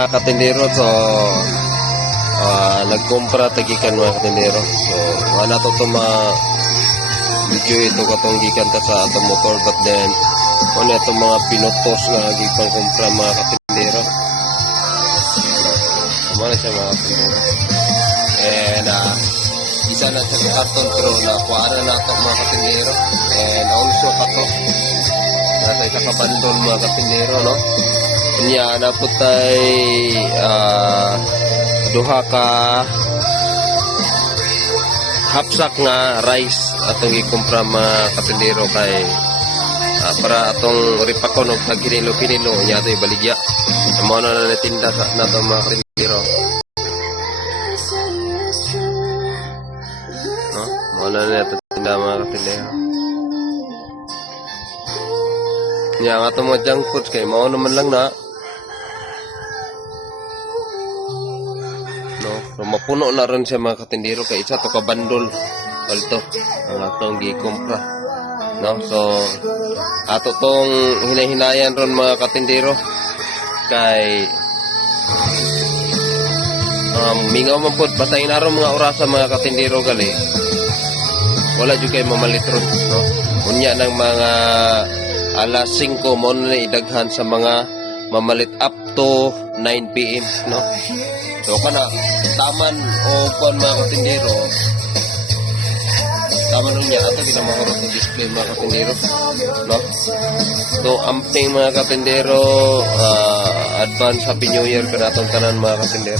mga katindero. So nagkumpra tagikan mga katindero. So wala to video ito katong gikan ta sa atong motor, but then ano itong mga pinutos nga gipang kumpra mga katindero. Kumana siya mga katindero. And isa na siya sa karton pero nakuha na ito mga katindero. And also kato nasa isa ka bandol mga katindero, no? Kanya na po tayo duha ka hapsak nga rice atong ikumpra mga katindero kay para atong ripakon og kinilo-kinilo nya ito ibaligya. Amo na natinda na ito mga katindero. No? Amo na natinda mga katindero. Nya nga ito mga junk foods kay mao naman lang na so, mapuno na rin siya mga katindero kay isa to ka bandol palto ang atong gikumpra, no? So ato tong hinahinayan ron mga katindero kay mingaw man pod basta inaro mga orasa mga katindero gali wala jud kay mamalit ron, no? Unya ng mga alas 5 mo na idaghan sa mga mamalit up to 9 PM, no? So kana taman o kon mga katindero taman niya ato ginamahurot ng display mga katindero, no? So amping mga katindero, advance happy new year kanatong tanan mga katindero.